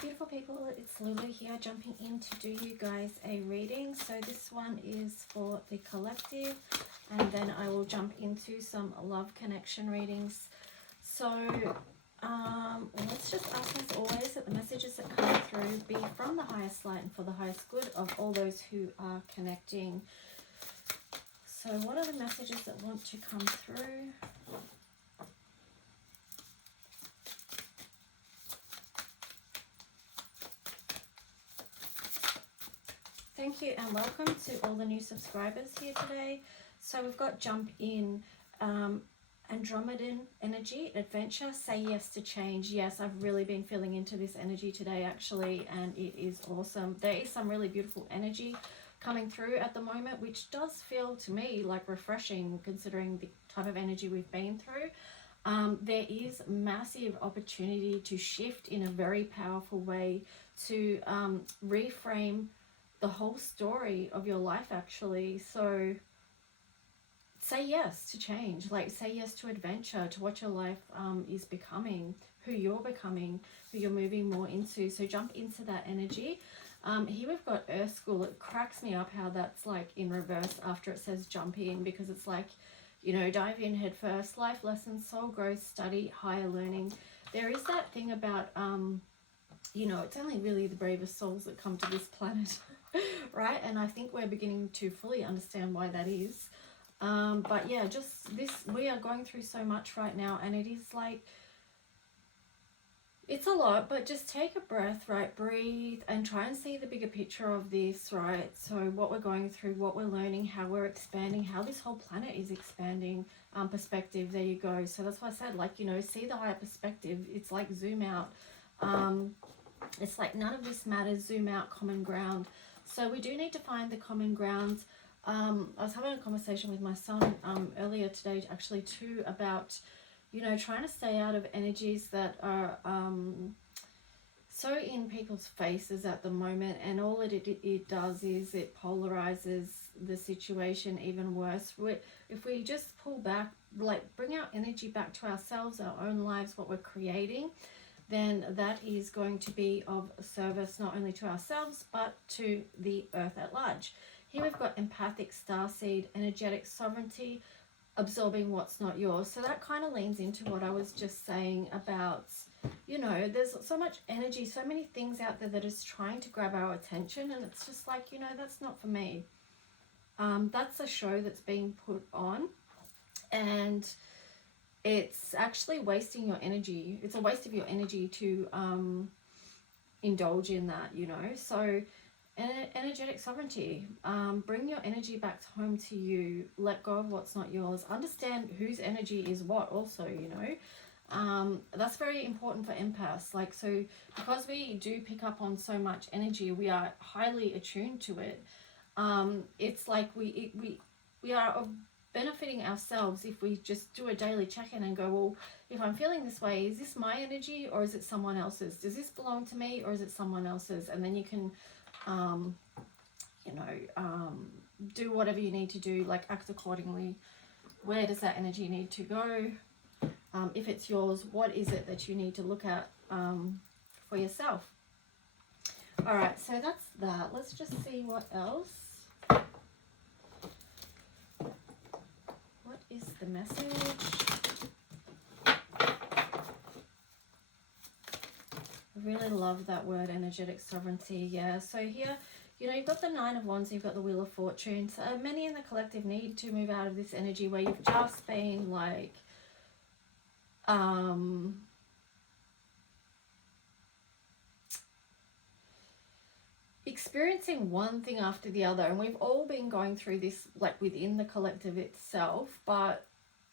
beautiful people, it's Lulu here, jumping in to do you guys a reading. So this one is for the collective, and then I will jump into some love connection readings. So let's just ask, as always, that the messages that come through be from the highest light and for the highest good of all those who are connecting. So what are the messages that want to come through? Thank you and welcome to all the new subscribers here today. So we've got jump in, Andromedan energy, adventure, say yes to change. Yes, I've really been feeling into this energy today actually, and it is awesome. There is some really beautiful energy coming through at the moment, which does feel to me like refreshing considering the type of energy we've been through. There is massive opportunity to shift in a very powerful way, to reframe the whole story of your life actually. So say yes to change, like say yes to adventure, to what your life is becoming, who you're becoming, who you're moving more into. So jump into that energy. Here we've got Earth School. It cracks me up how that's like in reverse after it says jump in, because it's like, you know, dive in head first, life lessons, soul growth, study, higher learning. There is that thing about you know, it's only really the bravest souls that come to this planet, right? And I think we're beginning to fully understand why that is. But yeah, just this, we are going through so much right now, and it is like, it's a lot, but just take a breath, right? Breathe and try and see the bigger picture of this, right? So what we're going through, what we're learning, how we're expanding, how this whole planet is expanding, perspective. There you go. So that's why I said, like, you know, see the higher perspective. It's like zoom out. It's like none of this matters, zoom out, common ground. So we do need to find the common ground. I was having a conversation with my son earlier today actually too about, you know, trying to stay out of energies that are so in people's faces at the moment, and all it does is it polarizes the situation even worse. If we just pull back, like bring our energy back to ourselves, our own lives, what we're creating, then that is going to be of service not only to ourselves but to the earth at large. Here we've got empathic starseed, energetic sovereignty, absorbing what's not yours. So that kind of leans into what I was just saying about, you know, there's so much energy, so many things out there that is trying to grab our attention, and it's just like, you know, that's not for me. That's a show that's being put on, and it's actually wasting your energy. It's a waste of your energy to indulge in that, you know. So energetic sovereignty, bring your energy back home to you, let go of what's not yours, understand whose energy is what also, you know. That's very important for empaths. Like, so because we do pick up on so much energy, we are highly attuned to it. It's like we are benefiting ourselves if we just do a daily check-in and go, well, if I'm feeling this way, is this my energy or is it someone else's? Does this belong to me or is it someone else's? And then you can you know, do whatever you need to do, like act accordingly. Where does that energy need to go? If it's yours, what is it that you need to look at for yourself? All right, so that's that. Let's just see what else. What is the message? I really love that word, energetic sovereignty. Yeah, so here, you know, you've got the Nine of Wands, you've got the Wheel of Fortune. So many in the collective need to move out of this energy where you've just been like, experiencing one thing after the other. And we've all been going through this, like within the collective itself, but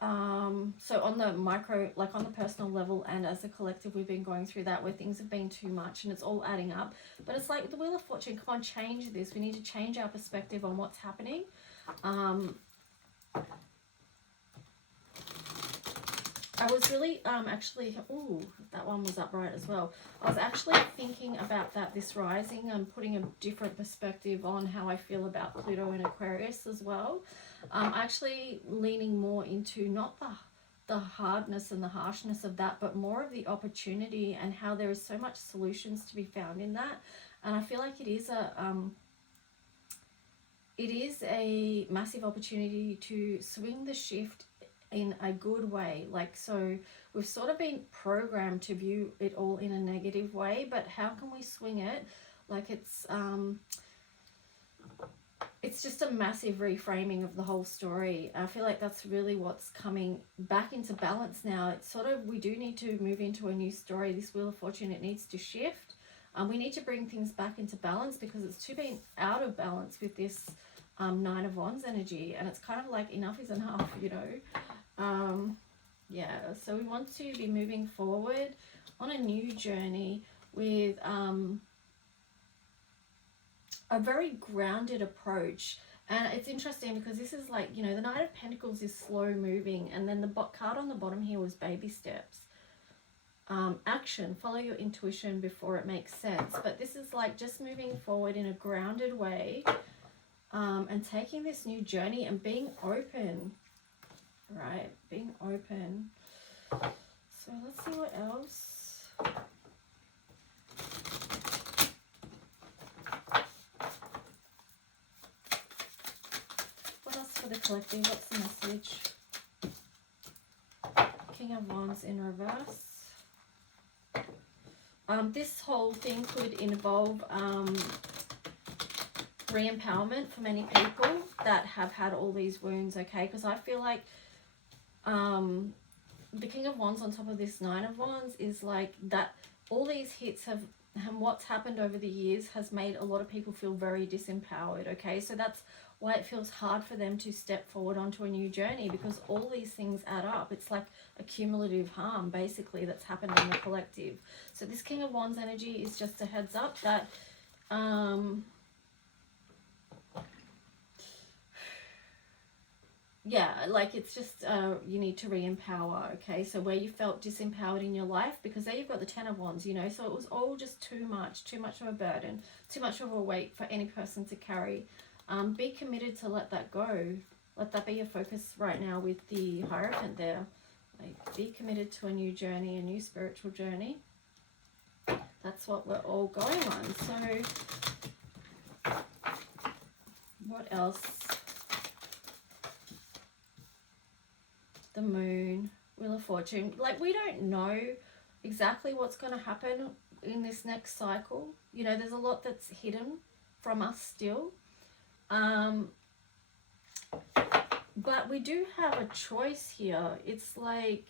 so on the micro, like on the personal level and as a collective, we've been going through that where things have been too much and it's all adding up. But it's like with the Wheel of Fortune, come on, change this. We need to change our perspective on what's happening. I was really actually, oh, that one was upright as well. I was actually thinking about that this rising and putting a different perspective on how I feel about Pluto and Aquarius as well. I'm actually leaning more into not the hardness and the harshness of that, but more of the opportunity and how there is so much solutions to be found in that. And I feel like it is a massive opportunity to swing the shift in a good way. Like, so we've sort of been programmed to view it all in a negative way, but how can we swing it? Like, it's just a massive reframing of the whole story. I feel like that's really what's coming back into balance now. It's sort of, we do need to move into a new story. This Wheel of Fortune, it needs to shift. We need to bring things back into balance because it's too been out of balance with this Nine of Wands energy. And it's kind of like enough is enough, you know. Yeah, so we want to be moving forward on a new journey with a very grounded approach. And it's interesting because this is like, you know, the Knight of Pentacles is slow moving, and then the card on the bottom here was baby steps. Action, follow your intuition before it makes sense. But this is like just moving forward in a grounded way, and taking this new journey and being open, right? Being open. So let's see what else. What else for the collective? What's the message? King of Wands in reverse. This whole thing could involve re-empowerment for many people that have had all these wounds, okay? Because I feel like the King of Wands on top of this Nine of Wands is like that all these hits have, and what's happened over the years has made a lot of people feel very disempowered, okay? So that's why it feels hard for them to step forward onto a new journey, because all these things add up. It's like a cumulative harm, basically, that's happened in the collective. So this King of Wands energy is just a heads up that yeah, like it's just you need to re-empower, okay? So where you felt disempowered in your life, because there you've got the Ten of Wands, you know, so it was all just too much of a burden, too much of a weight for any person to carry. Be committed to let that go. Let that be your focus right now with the Hierophant there. Like, be committed to a new journey, a new spiritual journey. That's what we're all going on. So what else? The Moon, Wheel of Fortune. Like, we don't know exactly what's going to happen in this next cycle. You know, there's a lot that's hidden from us still. But we do have a choice here. It's like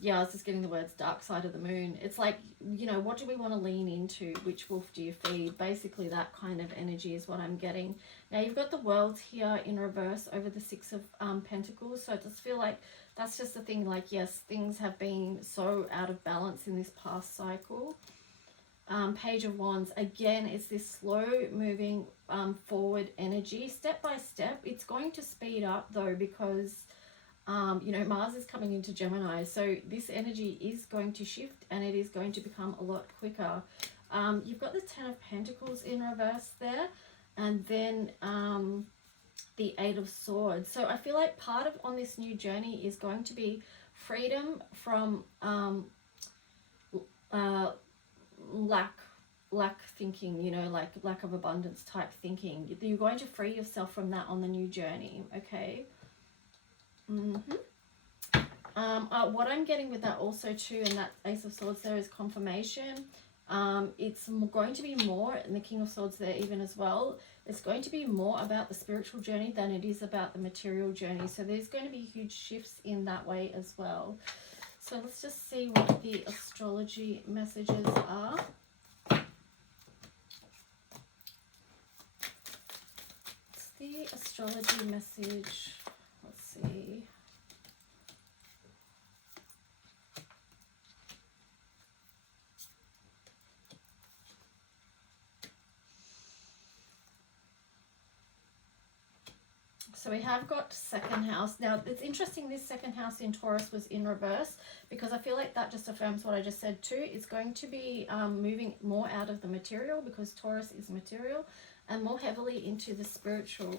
yeah, I was just getting the words dark side of the moon. It's like, you know, what do we want to lean into? Which wolf do you feed? Basically that kind of energy is what I'm getting. Now you've got the World here in reverse over the Six of Pentacles. So I just feel like that's just the thing, like, yes, things have been so out of balance in this past cycle. Page of Wands, again, it's this slow moving forward energy, step by step. It's going to speed up though, because you know, Mars is coming into Gemini, so this energy is going to shift and it is going to become a lot quicker. You've got the Ten of Pentacles in reverse there, and then the Eight of Swords. So I feel like part of on this new journey is going to be freedom from lack thinking, you know, like lack of abundance type thinking. You're going to free yourself from that on the new journey, okay? What I'm getting with that also too, and that Ace of Swords there, is confirmation. It's going to be more, and the King of Swords there even as well, it's going to be more about the spiritual journey than it is about the material journey. So there's going to be huge shifts in that way as well. So let's just see what the astrology messages are. It's the astrology message. Let's see. So we have got second house. Now, it's interesting this second house in Taurus was in reverse, because I feel like that just affirms what I just said too. It's going to be moving more out of the material, because Taurus is material, and more heavily into the spiritual.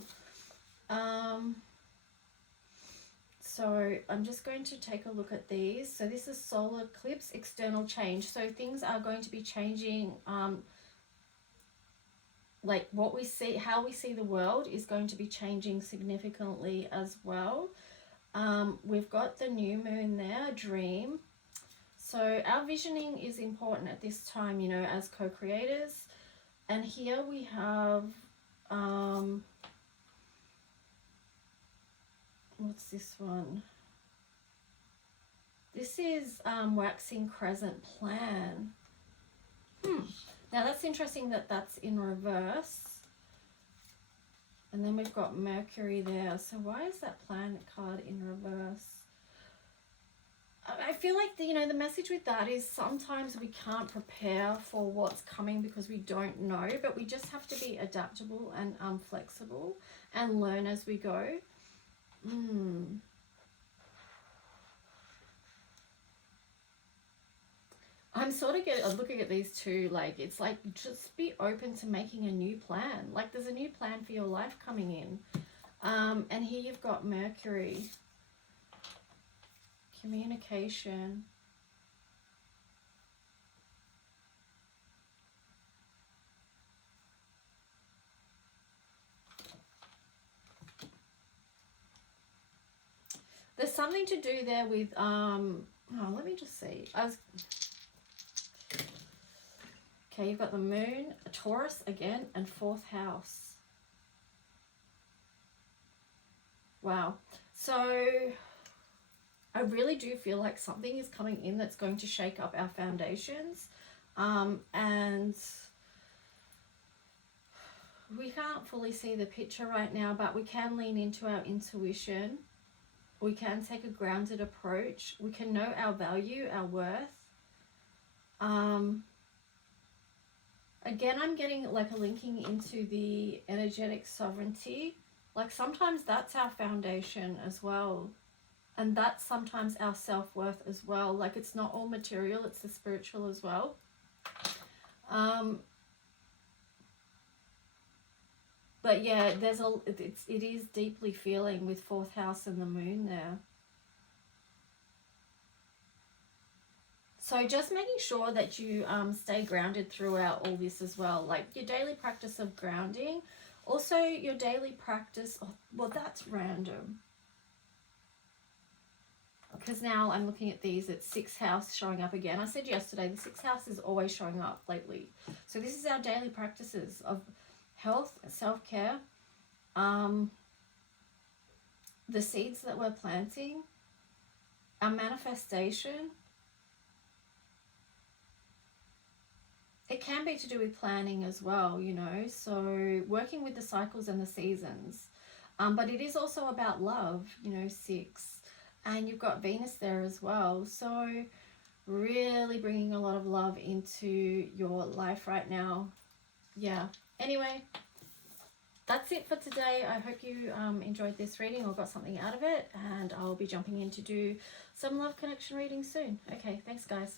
So I'm just going to take a look at these. So this is solar eclipse, external change. So things are going to be changing, like what we see, how we see the world is going to be changing significantly as well. We've got the new moon there, dream. So our visioning is important at this time, you know, as co-creators. And here we have, what's this one? This is waxing crescent plan. Now that's interesting that that's in reverse. And then we've got Mercury there. So why is that planet card in reverse? I feel like, you know, the message with that is sometimes we can't prepare for what's coming because we don't know, but we just have to be adaptable and flexible and learn as we go. I'm sort of looking at these two, like, it's like, just be open to making a new plan. Like, there's a new plan for your life coming in. And here you've got Mercury. Communication. There's something to do there with, oh, let me just see. Okay, you've got the moon, a Taurus again, and 4th house. Wow. So I really do feel like something is coming in that's going to shake up our foundations. And we can't fully see the picture right now, but we can lean into our intuition. We can take a grounded approach. We can know our value, our worth. Again, I'm getting like a linking into the energetic sovereignty. Like sometimes that's our foundation as well. And that's sometimes our self-worth as well. Like it's not all material, it's the spiritual as well. But yeah, it is deeply feeling with 4th house and the moon there. So just making sure that you stay grounded throughout all this as well. Like your daily practice of grounding. Also your daily practice, well, that's random. Because now I'm looking at these, it's 6th house showing up again. I said yesterday, the 6th house is always showing up lately. So this is our daily practices of health, self-care, the seeds that we're planting, our manifestation. It can be to do with planning as well, you know, so working with the cycles and the seasons. But it is also about love, you know, 6. And you've got Venus there as well. So really bringing a lot of love into your life right now. Yeah. Anyway, that's it for today. I hope you enjoyed this reading or got something out of it. And I'll be jumping in to do some love connection reading soon. Okay, thanks guys.